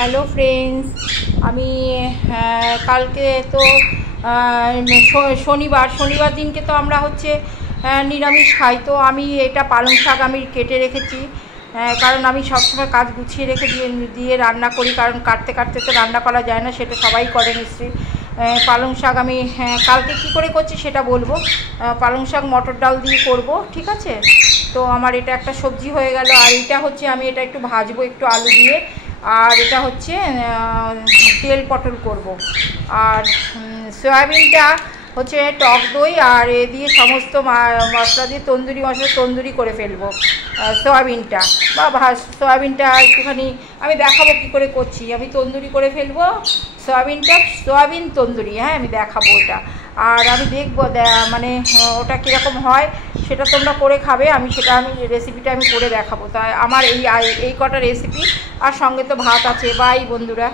Hello friends, আমি কালকে তো শনিবার দিনকে তো আমরা হচ্ছে নিরামিষ খাই। তো আমি এটা পালং শাক আমি কেটে রেখেছি, কারণ আমি সবসময় কাজ গুছিয়ে রেখে দিয়ে রান্না করি, কারণ কাটতে কাটতে তো রান্না করা যায় না, সেটা সবাই করে নিশ্চয়ই। পালং শাক আমি কালকে কী করে করছি সেটা বলবো। পালং শাক মটর ডাল দিয়ে করব, ঠিক আছে। তো আমার এটা একটা সবজি হয়ে গেল। আর এটা হচ্ছে আমি এটা একটু ভাজবো একটু আলু দিয়ে, আর এটা হচ্ছে তেল পটল করব। আর সয়াবিনটা হচ্ছে টক দই আর এ দিয়ে সমস্ত মশলা দিয়ে তন্দুরি করে ফেলবো সয়াবিনটা, সয়াবিনটা একটুখানি আমি দেখাবো কী করে করছি। আমি তন্দুরি করে ফেলবো সয়াবিন তন্দুরি, হ্যাঁ আমি দেখাবো ওটা। আর আমি দেখবো মানে ওটা কীরকম হয় সেটা তোমরা করে খাবে, আমি রেসিপিটা আমি করে দেখাবো। তাই আমার এই কটা রেসিপি, আর সঙ্গে তো ভাত আছে। বাই বন্ধুরা।